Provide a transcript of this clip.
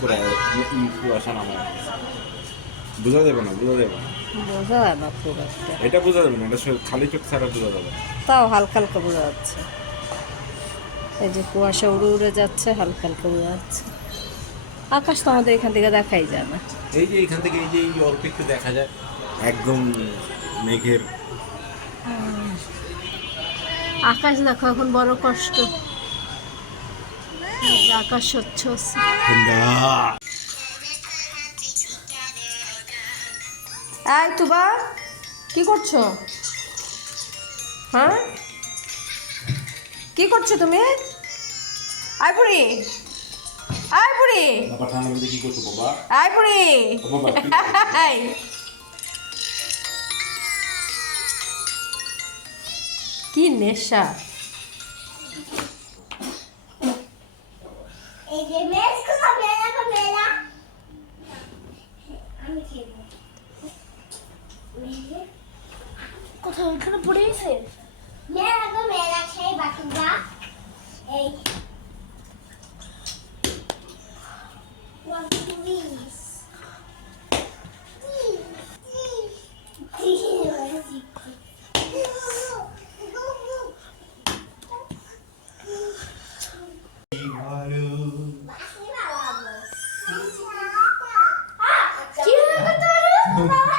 কুয়াশা নামে বোঝা যাবে না, বোঝা যাবে না, বোঝা যায় না খুব একটা। এটা বোঝা যাবে না, এটা খালি চোখ ছাড়া বোঝা যাবে না। তাও হালকা হালকা বোঝা যাচ্ছে। এই যে কুয়াশা উড়ে উড়ে যাচ্ছে, হালকা হালকা বোঝা যাচ্ছে। আকাশ তো আমাদের এখান থেকে দেখাই যায় না। এই যে এখান থেকে এই যে এই অল্প একটু দেখা যায় একদম মেঘের। আকাশ দেখো এখন বড় কষ্ট। এই যে আকাশ স্বচ্ছ আছে। এই তুবা কি করছো? হ্যাঁ, কি করছো তুমি? আয় পুরি, আয় পুরি, বাবা ঠান্ডার মধ্যে কি করছো বাবা? আয় পুরি। বাবা কি এই, কি নেশা! এই যে মেস কোথা মেলা বা মেলা আমি খেলবো কোথাও এখানে পড়ে গেছে মেলা তো মেলা সেই বাকিটা এই কি হলো তোর